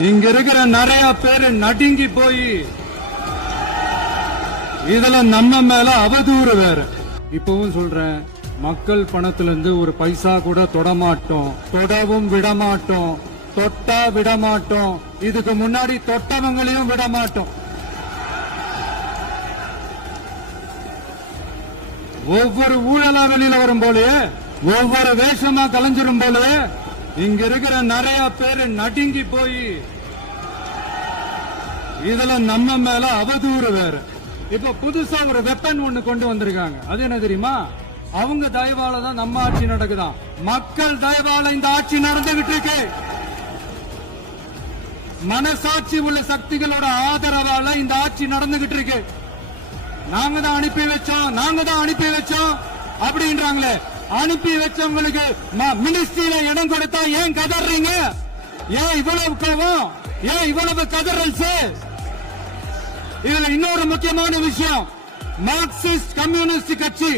இங்க இருக்கிற நிறைய பேரு நடுங்கி போய் இதுல நம்ம மேல அவதூறு வேற. இப்பவும் சொல்றேன், மக்கள் பணத்துல இருந்து ஒரு பைசா கூட தொடமாட்டோம், தொடவும் விடமாட்டோம், தொட்டா விடமாட்டோம், இதுக்கு முன்னாடி தொட்டவங்களையும் விடமாட்டோம். ஒவ்வொரு ஊழலா வெளியில வரும் போலே, ஒவ்வொரு வேஷமா கலைஞ்சிரும் போலே இங்க இருக்கிற நிறைய பேரு நடுங்கி போய் இதுல நம்ம மேல அவதூறு வேற. இப்ப புதுசா ஒரு வெப்பன் ஒண்ணு கொண்டு வந்திருக்காங்க. அது என்ன தெரியுமா? அவங்க தயவால தான் நம்ம ஆட்சி நடக்குதான். மக்கள் தயவால இந்த ஆட்சி நடந்துகிட்டு இருக்கு. மனசாட்சி உள்ள சக்திகளோட ஆதரவால இந்த ஆட்சி நடந்துகிட்டு இருக்கு. நாங்க தான் அனுப்பி வச்சோம் அப்படின்றாங்களே. அனுப்பி வச்சவங்களுக்கு மினிஸ்ட்ரியில இடம் கொடுத்தா ஏன் கதறீங்க? ஏன் இவ்வளவு கோவம்? ஏன் இவ்வளவு கதறல்? இதுல இன்னொரு முக்கியமான விஷயம், மார்க்சிஸ்ட் கம்யூனிஸ்ட் கட்சி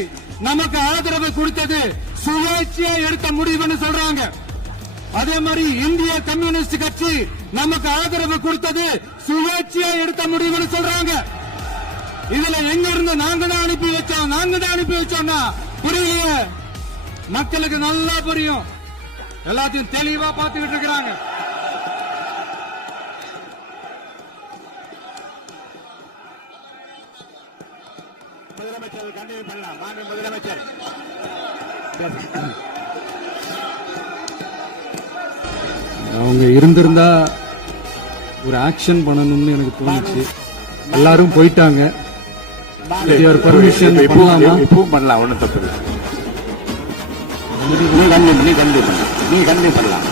நமக்கு ஆதரவு கொடுத்தது சுயேட்சையா எடுத்த முடிவுன்னு சொல்றாங்க. அதே மாதிரி இந்திய கம்யூனிஸ்ட் கட்சி நமக்கு ஆதரவு கொடுத்தது சுயேட்சையா எடுத்த முடிவுன்னு சொல்றாங்க. இதுல எங்க இருந்து நாங்க தான் அனுப்பி வச்சோம்னா புரியலையே. மக்களுக்கு நல்லா புரியும், எல்லாத்தையும் தெளிவா பார்த்துக்கிட்டு இருக்கிறாங்க. முதலமைச்சர் கண்டினியூ பண்ணலாம். மாண்பு முதலமைச்சர் அவங்க இருந்திருந்தா ஒரு ஆக்ஷன் பண்ணணும்னு எனக்கு தோணுச்சு. எல்லாரும் போயிட்டாங்க. பர்மிஷன் இப்பவும் பண்ணலாம், ஒன்னும் தப்பு இல்லை. நீ கண்டினியூ பண்ணலாம்.